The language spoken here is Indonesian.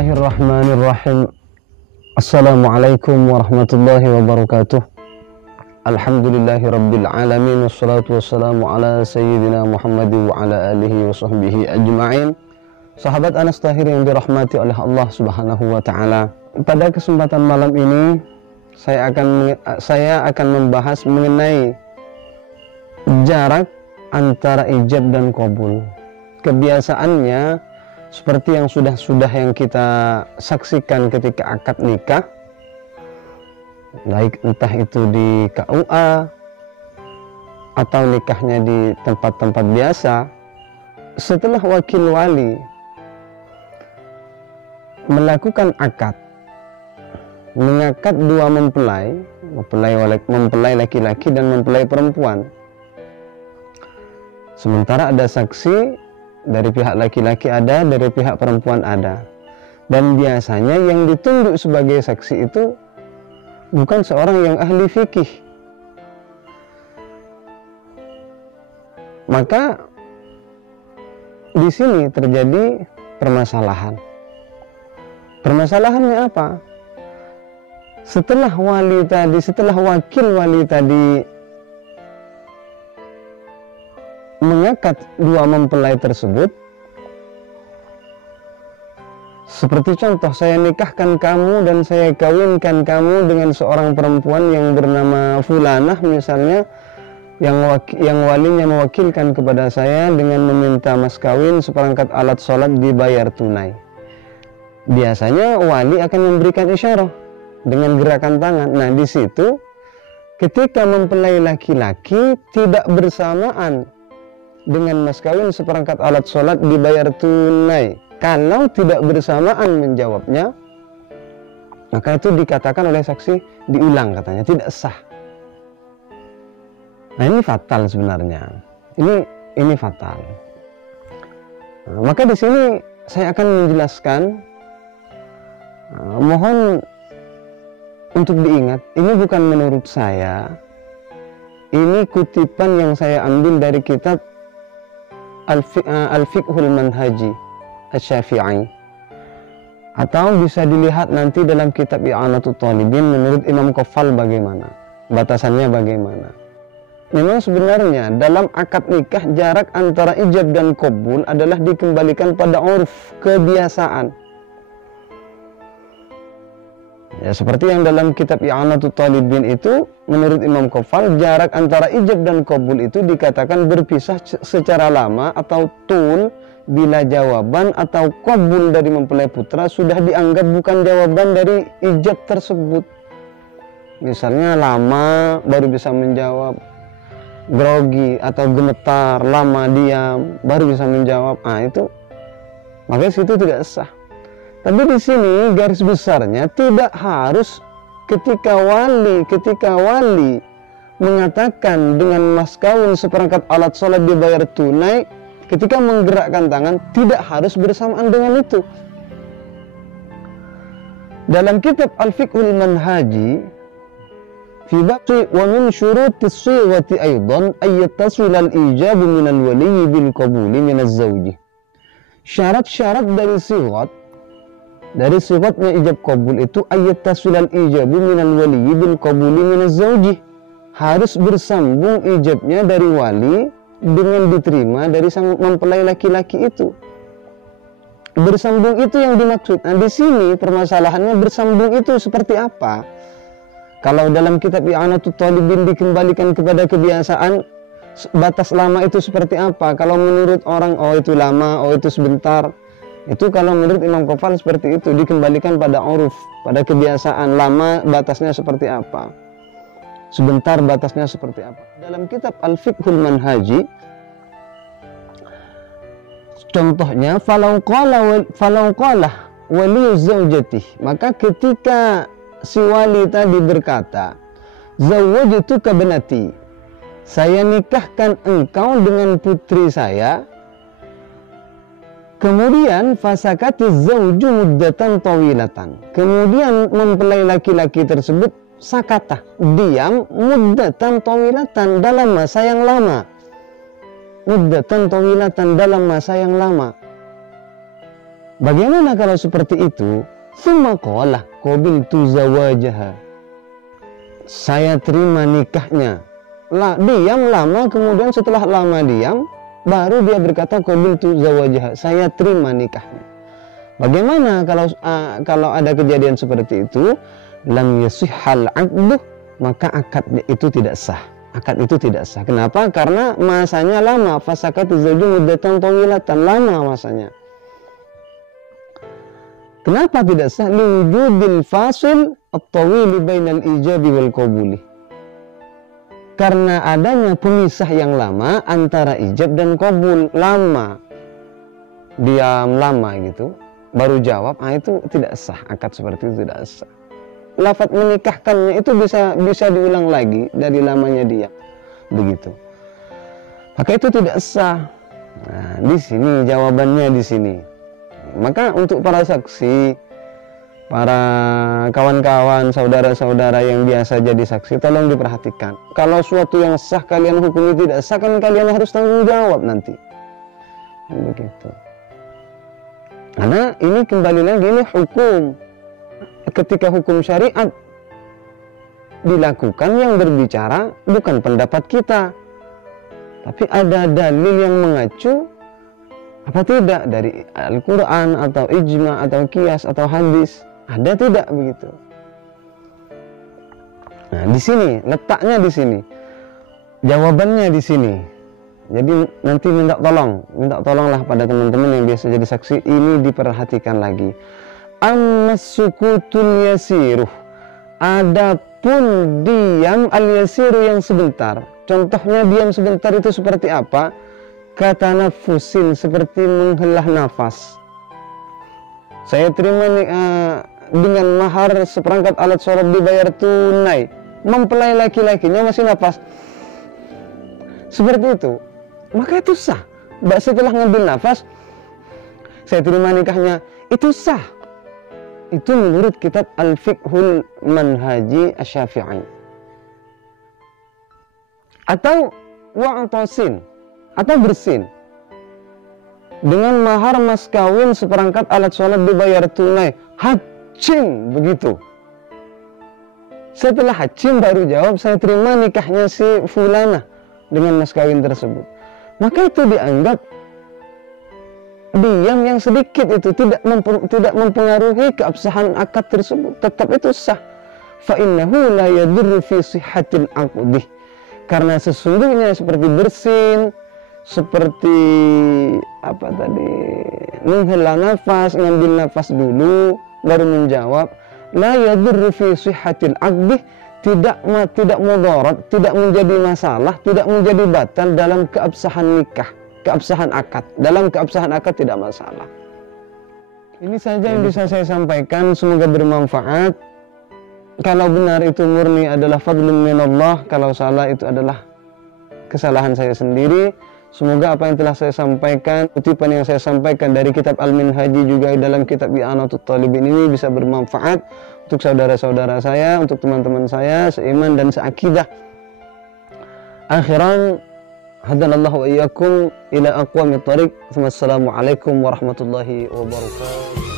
Bismillahirrahmanirrahim. Assalamualaikum warahmatullahi wabarakatuh. Alhamdulillahirabbil alamin, wassalatu wassalamu ala sayyidina Muhammad wa ala alihi wa sahbihi ajma'in. Sahabat Anas Tahir yang dirahmati oleh Allah Subhanahu wa taala. Pada kesempatan malam ini saya akan membahas mengenai jarak antara ijab dan qabul. Kebiasaannya seperti yang sudah yang kita saksikan ketika akad nikah, baik entah itu di KUA atau nikahnya di tempat-tempat biasa, setelah wakil wali melakukan akad, mengakad dua mempelai laki-laki dan mempelai perempuan, sementara ada saksi dari pihak laki-laki ada, dari pihak perempuan ada. Dan biasanya yang ditunjuk sebagai saksi itu bukan seorang yang ahli fikih. Maka di sini terjadi permasalahan. Permasalahannya apa? Setelah wakil wali tadi mengakad dua mempelai tersebut, seperti contoh, saya nikahkan kamu dan saya kawinkan kamu dengan seorang perempuan yang bernama Fulanah misalnya, yang walinya mewakilkan kepada saya dengan meminta mas kawin seperangkat alat sholat dibayar tunai. Biasanya wali akan memberikan isyarah dengan gerakan tangan. Nah, di situ ketika mempelai laki-laki tidak bersamaan dengan mas kawin seperangkat alat sholat dibayar tunai, kalau tidak bersamaan menjawabnya, maka itu dikatakan oleh saksi diulang, katanya tidak sah. Nah, ini fatal sebenarnya. Ini fatal. Nah, maka di sini saya akan menjelaskan, mohon untuk diingat, ini bukan menurut saya, ini kutipan yang saya ambil dari kitab Al-Fiqhul Manhaji Asy-Syafi'i, atau bisa dilihat nanti dalam kitab I'anatul Talibin menurut Imam Qaffal bagaimana, batasannya bagaimana. Memang sebenarnya dalam akad nikah jarak antara ijab dan qabul adalah dikembalikan pada urf, kebiasaan. Ya, seperti yang dalam kitab I'anatul Talibin itu, menurut Imam Qaffal, jarak antara ijab dan qabul itu dikatakan berpisah secara lama atau tul bila jawaban atau qabul dari mempelai putra sudah dianggap bukan jawaban dari ijab tersebut. Misalnya lama baru bisa menjawab, grogi atau gemetar, lama diam baru bisa menjawab. Nah, itu makanya situ tidak sah. Tapi di sini garis besarnya tidak harus ketika wali mengatakan dengan mas kawin seperangkat alat sholat dibayar tunai, ketika menggerakkan tangan tidak harus bersamaan dengan itu. Dalam kitab Al-Fiqhul Manhaji, fi baqi wa min syurutis shighati aidan ay yattasil al-ijab min al-wali bil qabuli min az-zawj. Syarat-syarat dari sifatnya ijab qabul itu ayat tasulal ijabu minal wali bil qabuli minaz zawji, harus bersambung ijabnya dari wali dengan diterima dari sang mempelai laki-laki itu. Bersambung itu yang dimaksud. Nah, di sini permasalahannya bersambung itu seperti apa? Kalau dalam kitab I'anatul Talibin dikembalikan kepada kebiasaan, batas lama itu seperti apa? Kalau menurut orang, oh itu lama, oh itu sebentar. Itu kalau menurut Imam Qaffal seperti itu, dikembalikan pada uruf, pada kebiasaan. Lama batasnya seperti apa, sebentar batasnya seperti apa. Dalam kitab Al-Fiqhul Manhaji, contohnya falau qala wali zaujati, maka ketika si wali tadi berkata, zawwajtuka binati, saya nikahkan engkau dengan putri saya. Kemudian fasakati zauju muddatan tawilatan. Kemudian mempelai laki-laki tersebut sakata, diam, muddatan tawilatan, dalam masa yang lama. Muddatan tawilatan, dalam masa yang lama. Bagaimana kalau seperti itu? Tsumma qala qabiltu zawajaha. Saya terima nikahnya. Diam lama, kemudian setelah lama diam, baru dia berkata qabiltu zawajaha. Saya terima nikahnya. Bagaimana kalau ada kejadian seperti itu? Lam yasihhal 'aqdu, maka akadnya itu tidak sah. Akad itu tidak sah. Kenapa? Karena masanya lama. Fasakatu zawju muddatan tawilatan, lama masanya. Kenapa tidak sah? Liwujudil fasil at-tawili bainal ijabi wal qabuli. Karena adanya pemisah yang lama antara ijab dan qabul, lama. Diam lama gitu, baru jawab, itu tidak sah. Akad seperti itu tidak sah. Lafaz menikahkannya itu bisa diulang lagi dari lamanya dia. Begitu. Maka itu tidak sah. Nah, di sini jawabannya di sini. Maka untuk para saksi, para kawan-kawan, saudara-saudara yang biasa jadi saksi, tolong diperhatikan. Kalau suatu yang sah kalian hukumi tidak sah, kan kalian harus tanggung jawab nanti. Begitu. Karena ini kembali lagi, ini hukum. Ketika hukum syariat dilakukan, yang berbicara bukan pendapat kita, tapi ada dalil yang mengacu apa tidak dari Al-Quran atau ijma atau qiyas atau hadis, ada tidak begitu. Nah, di sini letaknya, di sini jawabannya, di sini. Jadi nanti minta tolonglah pada teman-teman yang biasa jadi saksi, ini diperhatikan lagi. Ammas sukutul yasiruh, adapun diam al-yasiru yang sebentar. Contohnya diam sebentar itu seperti apa? Kata nafusin, seperti menghela nafas. Saya terima dengan mahar seperangkat alat sholat dibayar tunai. Mempelai laki-lakinya masih nafas. Seperti itu. Maka itu sah. Setelah ngambil nafas, saya terima nikahnya, itu sah. Itu menurut kitab Al-Fiqhul Manhaji Asy-Syafi'i. Atau wa'tasin, atau bersin. Dengan mahar mas kawin seperangkat alat sholat dibayar tunai. Hajim, begitu. Setelah hajim baru jawab, saya terima nikahnya si fulana dengan mas kawin tersebut. Maka itu dianggap diam yang sedikit itu tidak mempengaruhi keabsahan akad tersebut, tetap itu sah. Fa innahu la yadurru fi sihhatil 'aqdi. Karena sesungguhnya seperti bersin, seperti apa tadi, menghela nafas, ngambil nafas dulu baru menjawab, la yadurru fi sihhatil 'aqdi, tidak mudarat, tidak menjadi masalah, tidak menjadi batal dalam keabsahan nikah, keabsahan akad. Dalam keabsahan akad tidak masalah. Ini saja yang bisa saya sampaikan, semoga bermanfaat. Kalau benar itu murni adalah fadlun minallah, kalau salah itu adalah kesalahan saya sendiri. Semoga apa yang telah saya sampaikan, kutipan yang saya sampaikan dari kitab Al-Minhaji juga dalam kitab I'anatul Talibin ini bisa bermanfaat untuk saudara-saudara saya, untuk teman-teman saya seiman dan seakidah. Akhiran, hadanallahu wa iyyakum ila aqwamit thariq. Wassalamualaikum warahmatullahi wabarakatuh.